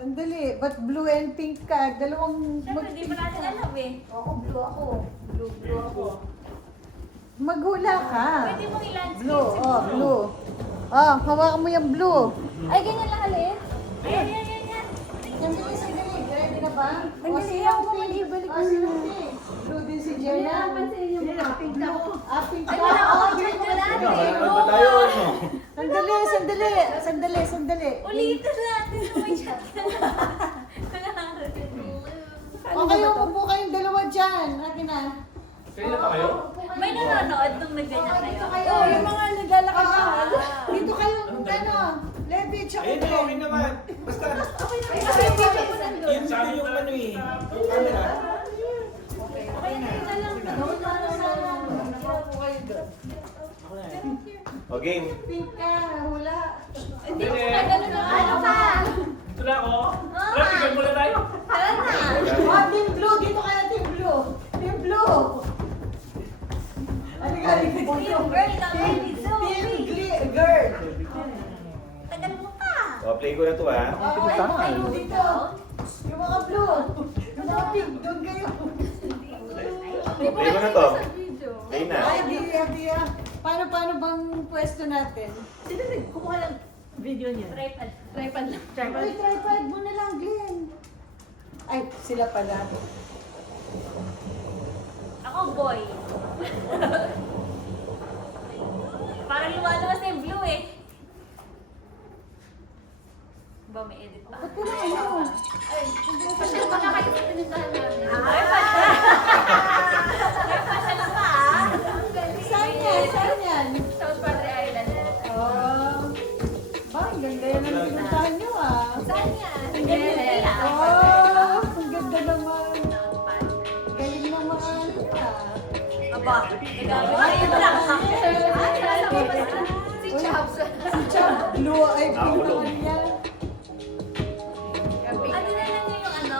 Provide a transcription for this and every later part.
Sandali, ba't blue and pink ka? Dalawang Siyempre, di pa natin alam eh. Ako, blue ako. Blue ako. Maghula ka. Pwede mong i-landscape Blue, si oh, blue. Oh, hawakan mo yung blue. Ay, ganyan lang ulit? Ayan. Sandali. Ready na ba? Sandali, ako mo ibalik Oh, sino pink? Blue din si Jenna. Pink na ako. Pink Ay, ka. wala ako. Oh, Green na lang. Ano tayo? Sandali. Ulitin natin. May chat ka na. Okay, upo kayong dalawa dyan. Akin na. Kaya na kayo? May nanonood nung nagganyan Dito kayo. kayo. Yung mga naglalakad na. Dito kayo, Levi, tsaka Ayun na, okay naman. Basta, Kasi video mo nandun. yun sabi yung ano eh. Yung camera. Okay na lang. Upo kayo doon. O, game. Pink ka, hula. Hindi mo pa ganun lang. Ano pa? Ito na ako. Tara, tignan muna tayo. Tara na. Oh, Team Blue, dito kayo, Team Blue. Team Blue. Ano ka, Team Team girl, kami dito. Girl. Tagal mo pa. O, play ko na to ha. Oh, yung mga blue dito. Yung mga blue. Yung mga pink, doon kayo. Play ko na to. Play na. Ay, di. Paano bang pwesto natin? Sino nagkukuha ng video niya? Tripod lang. Ay, tripod mo na lang, Glenn. Ay, sila pala. Ako, boy. Parang lumalabas na yung blue eh. Ba, may edit pa? Ba't ka na ano? Pasyal pa na kayo sa pinusahan namin. Ay, pasyal! Ay, pasyal pa ah! Ang galing. Saan yan? South Padre Island. Oh. Ba, ang ganda yan ang pinuntahan nyo ah. Saan yan? Ang ganda. Oh, ang ganda naman. South Padre. Galing naman ah. Aba, nagagawa. Ay, yung black hack. Ay, nasa baba na. Si Chubbs. Si Chab, blue ay pink naman yan. Ano na lang yung ano?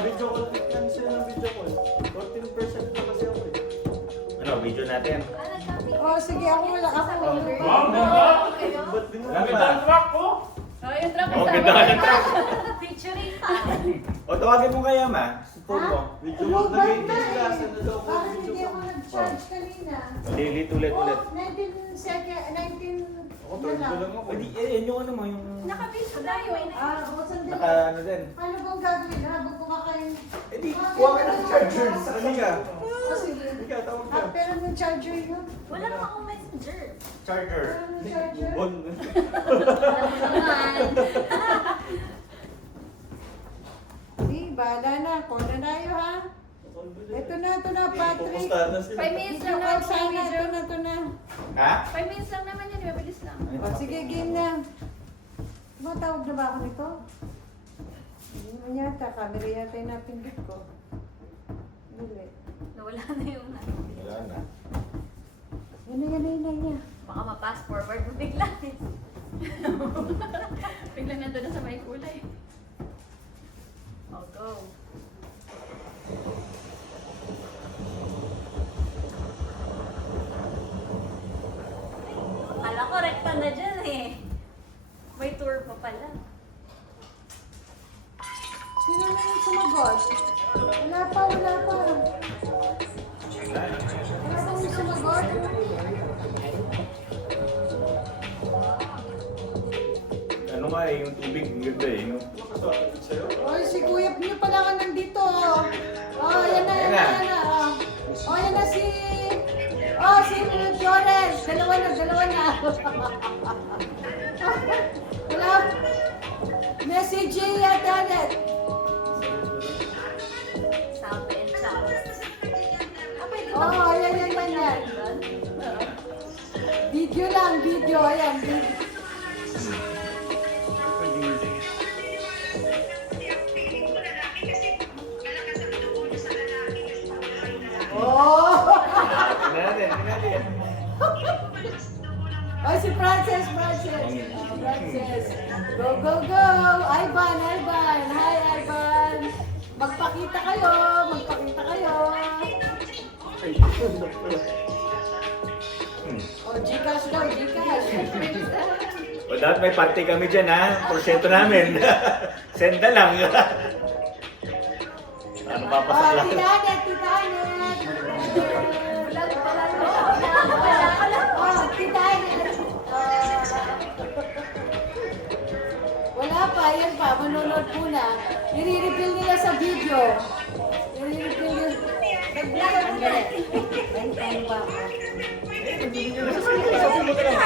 Video call lang sila ng video call. 14% na kasi ako eh. Ano, video natin? Oh, sige, ako wala. Wow, ganda. Ba't din Ang ganda ang truck ko. Oh, yung drop Oh, ganda ka ng truck. Featuring pa. O, tawagin mo kaya ma. Sa phone mo. Video Ano call. ba Nag-engage na ka. eh? Saan na daw ako Bakit video hindi ako call? nag-charge kanina? Ulit, ulit. Oh, 19 second, 19 Ako, third ko lang ako. Hindi, yan yung ano mo, yung... Naka-video tayo. Ako, sandali. Naka, ano din. Paano bang gagawin? Habang kumakain. Eh di, kuha ka ng charger sa kanila. Oh, sige. Ika, tawag ka. Pero yung charger yun. Wala naman akong messenger. Charger. Ano yung charger? On. Naman. Sige, bahala na. Call na tayo ha. Ito na, Patrick. Pupustahan na sila. 5 minutes Video lang call naman. sana. Ito na. Ha? 5 minutes lang naman yan. Mabilis lang. O, sige, game na. Tumatawag na ba ako nito? Hindi naman yata. Camera yata yung napindot ko. Dili. Nawala na yung ano. Wala na. Yan na. Baka ma-pass forward mo bigla eh. Bigla nandun na sa may kulay. Oh, go. Kala ko rekta na dyan eh. May tour pa pala. Sino na yung sumagot? Wala pa. Wala pa yung sumagot. Ano nga eh, yung tubig, ang ganda eh. No? Oy, si Kuya niyo pala ka nandito. Oh, yan na. Oh, yan na si... Oh, si Flores. Dalawa na. Wala. Message yata net. Sabi and Charles. Oh, yan. Video lang, ayan. Oh! Tingnan. Oh, si Frances. Go. Ivan. Hi, Ivan. Magpakita kayo. Oh, Gcash daw. O dapat may party kami dyan ha. Porsyento namin. Send na lang. Ano papasak Oh, lang? Tita Anet, Tita Anet. Oh, Tita Anet. Wala pa, yan pa. Manonood muna. I-reveal nila sa video. I-reveal nila. Ano ba ako? Ari-ari. Hindi ko ba po na?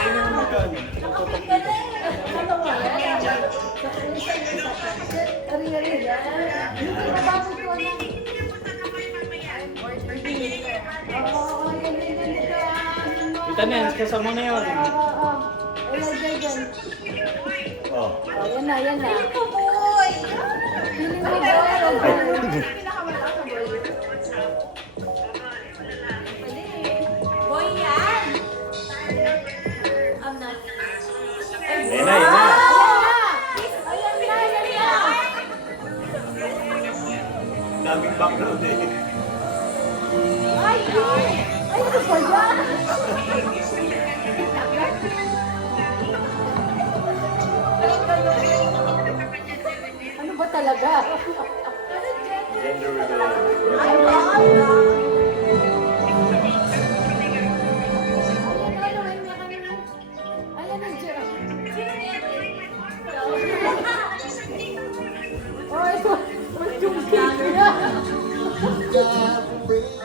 Oo, yan. Kita na, kasama na yun. Oo. Ayan, dyan. Oh. Oh, yan na. Feeling mo, boy. Boy yan! I'm not. Yan na, yan na. Ayan na. Daming background eh. Ay, ano ba yan? Ano ba talaga? Gender reveal. Ayan na dyan. Oh, ito. Yung picture niya.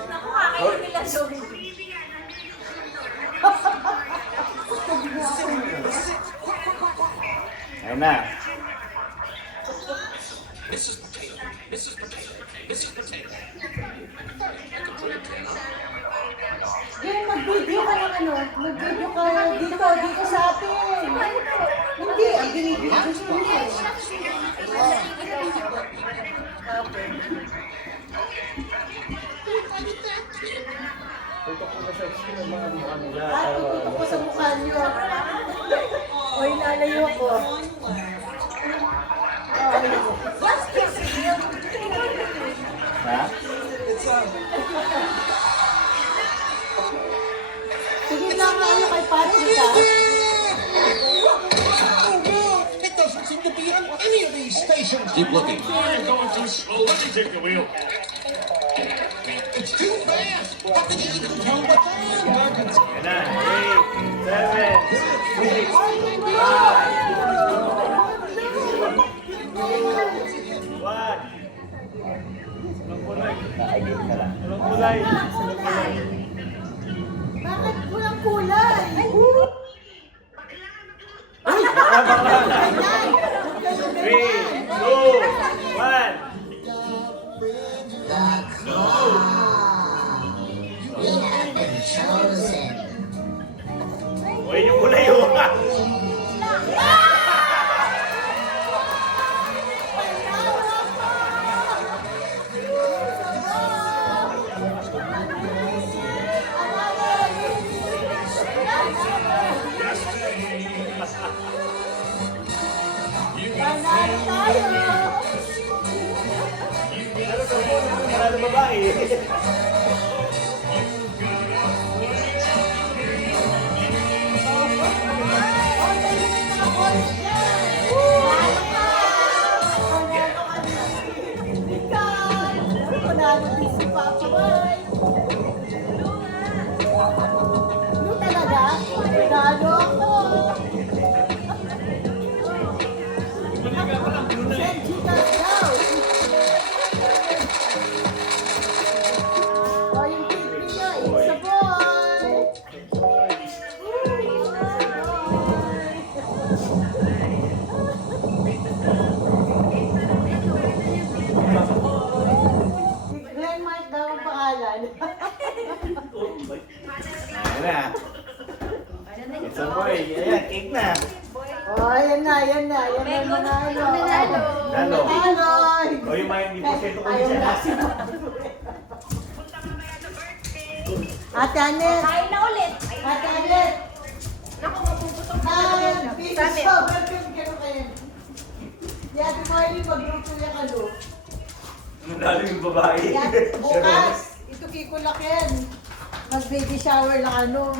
Naku, kakainin nila show. Ayun na. Game, mag-video ka ng ano? Mag-video ka dito sa atin. Hindi, ang binibidyo ko niya. Tutok ko na sa skin ng mga mukha nila. Tutok ko sa mukha niyo. O, ilalayo ko. Ha? Sige lang kayo kay Patrick, ha? It doesn't seem to be on any of these stations. Keep looking. You're going too slow. Let me take the wheel. It's too fast. How can you even tell what's on? Ayun na. 8, 7, 6, 5, 4, 3, 2, 1. Walang kulay. Walang kulay. Bakit walang kulay? Ay! Bakla! 3, 2, 1. Uy, yung kulay yun. Panalo tayo! Pero sa mo, marami babae. Panalo din si Papa Boy. Ano talaga? Panalo ako. Send Gcash daw. O, yung tip niya, it's a boy. Glenn Mark daw ang pangalan. Ayun na. It's a boy. Ayan, cake na. Oh, yan na. Yan na manalo. Lalo. Manalo. O yung mga hindi porsyento ko Ayaw dyan. na si Ate Anet. Kain na ulit. Ate Anet. Naku, mapuputok na Ah, lang. business ko. Welcome kayo kayo. Di Ate Marley, mag-grupo niya ka do. Nandalo yung babae. Yan, bukas. Ito kikulakin. Mag-baby shower lang ano.